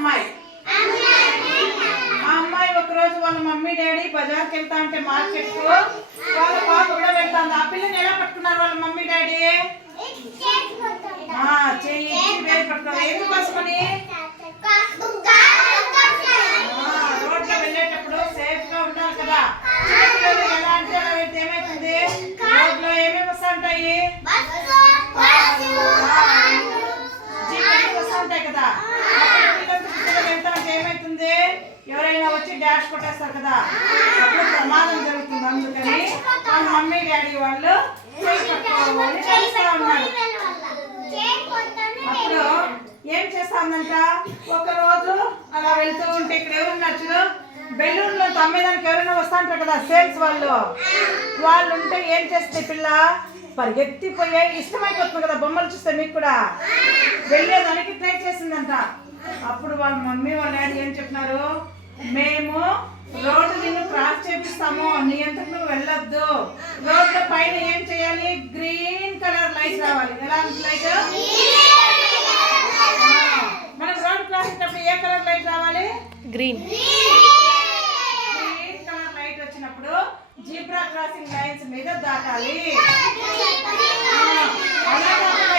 అమ్మాయి. ఆ అమ్మాయి ఒకరోజు వాళ్ళ మమ్మీ డాడీ బజార్కి వెళ్తా ఉంటే మార్కెట్ కు వాళ్ళ పాప కూడా వెళ్తాంది. ఆ పిల్లని ఎలా పట్టుకున్నారు వాళ్ళ మమ్మీ డాడీ? చెయ్యి వేలు పట్టుకున్నారు. ఎందుకోసమని? రోడ్లో వెళ్ళేటప్పుడు సేఫ్ గా ఉండాలి కదా. ఎలా అంటే అలా వెళ్తే ఏమైతుంది? రోడ్లో ఏమేమి వస్తా ఉంటాయి? జీపులు వస్తా ఉంటాయి కదా. వెళ్తా ఉంటే ఏమైతుంది? ఎవరైనా వచ్చి డాష్ కొట్టేస్తారు కదా, అప్పుడు ప్రమాదం జరుగుతుంది. అందుకని వాళ్ళ మమ్మీ డాడీ వాళ్ళు పట్టుకోవాలి చేస్తా ఉన్నారు. అప్పుడు ఏం చేస్తాందంట, ఒక రోజు అలా వెళ్తూ ఉంటే ఇక్కడ ఎవరున్నారు, బెలూన్లో తమ్మేదానికి ఎవరైనా వస్తా ఉంటారు కదా సేల్స్ వాళ్ళు ఉంటే ఏం చేస్తే పిల్ల పరిగెత్తిపోయే ఇష్టమైపోతుంది కదా, బొమ్మలు చూస్తే మీకు కూడా వెళ్ళేదానికి ట్రై చేసిందంట. అప్పుడు వాళ్ళ మమ్మీ వాళ్ళ డాడీ ఏం చెప్పినారు, మేము రోడ్డు నిన్ను క్రాస్ చేపిస్తాము, నీ అంతకు నువ్వు వెళ్ళొద్దు. రోడ్డు పైన ఏం చేయాలి? గ్రీన్ కలర్ లైట్ రావాలి. ఎలాంటి లైట్? మనం రోడ్ క్రాస్ చేసినప్పుడు ఏ కలర్ లైట్ రావాలి? గ్రీన్ కలర్ లైట్ వచ్చినప్పుడు జీబ్రా క్రాసింగ్ లైన్స్ మీద దాటాలి. అలా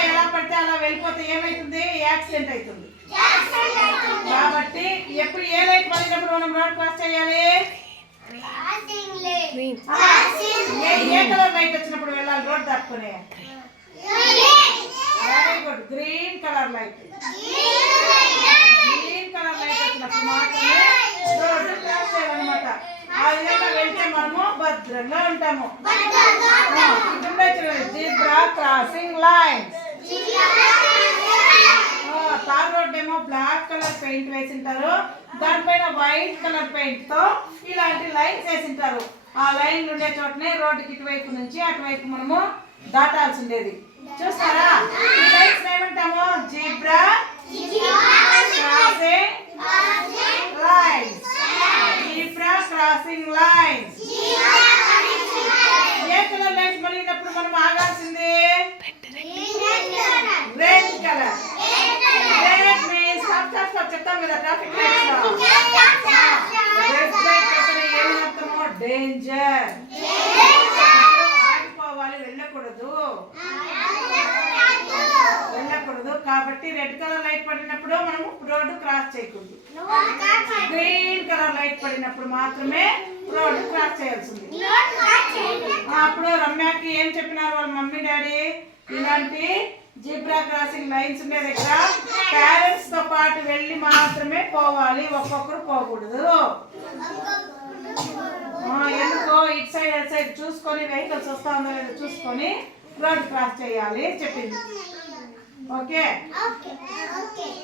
ఎలా పడితే అలా వెళ్ళిపోతే ఏమైతుంది? యాక్సిడెంట్ అవుతుంది. కాబట్టి ఎప్పుడు ఏ లైట్ పడినప్పుడు మనం రోడ్ క్రాస్ చేయాలి? ఏ కలర్ లైట్ వచ్చినప్పుడు వెళ్ళాలి రోడ్ దాటుకునే? Very good, green colour light. Green colour light వచ్చినప్పుడు మాత్రమే రోడ్డు క్రాస్ చేయాలన్నమాట. ఆ విధంగా వెళ్తే మనము భద్రంగా ఉంటాము. Zebra crossing lines. Tar road ఏమో బ్లాక్ కలర్ పెయింట్ వేసింటారు, దానిపైన వైట్ కలర్ పెయింట్ తో ఇలాంటి లైన్స్ వేసింటారు. ఆ లైన్ ఉండే చోటనే రోడ్డుకి ఇటువైపు నుంచి అటువైపు మనము దాటాల్సి ఉండేది. చూస్తారా? ఈ లైన్స్ ఏమంటాము? Zebra crossing lines. Zebra crossing lines. ఏ కలర్ లైన్స్ మళ్ళినప్పుడు మనం ఆగాల్సింది? Red colour. Red means stop చెప్తాం కదా ట్రాఫిక్ లైట్స్ లో. రెడ్ లైట్ పక్కన ఏమి అర్థమో? డేంజర్. ఆగిపోవాలి, వెళ్ళకూడదు. కాబట్టి రెడ్ కలర్ లైట్ పడినప్పుడు మనము రోడ్డు క్రాస్ చేయకూడదు. గ్రీన్ కలర్ లైట్ పడినప్పుడు మాత్రమే రోడ్డు క్రాస్ చేయాల్సింది. అప్పుడు రమ్యకి ఏం చెప్పినారు వాళ్ళ మమ్మీ డాడీ? ఇలాంటి జీబ్రా క్రాసింగ్ లైన్స్ ఉండే దగ్గర పేరెంట్స్ తో పాటు వెళ్ళి మాత్రమే పోవాలి, ఒక్కొక్కరు పోకూడదు. ఎందుకో ఇటు సైడ్ అటు సైడ్ చూసుకొని వెహికల్స్ వస్తా ఉందో లేదో చూసుకొని రోడ్ క్రాస్ చేయాలి చెప్పింది. ఓకే.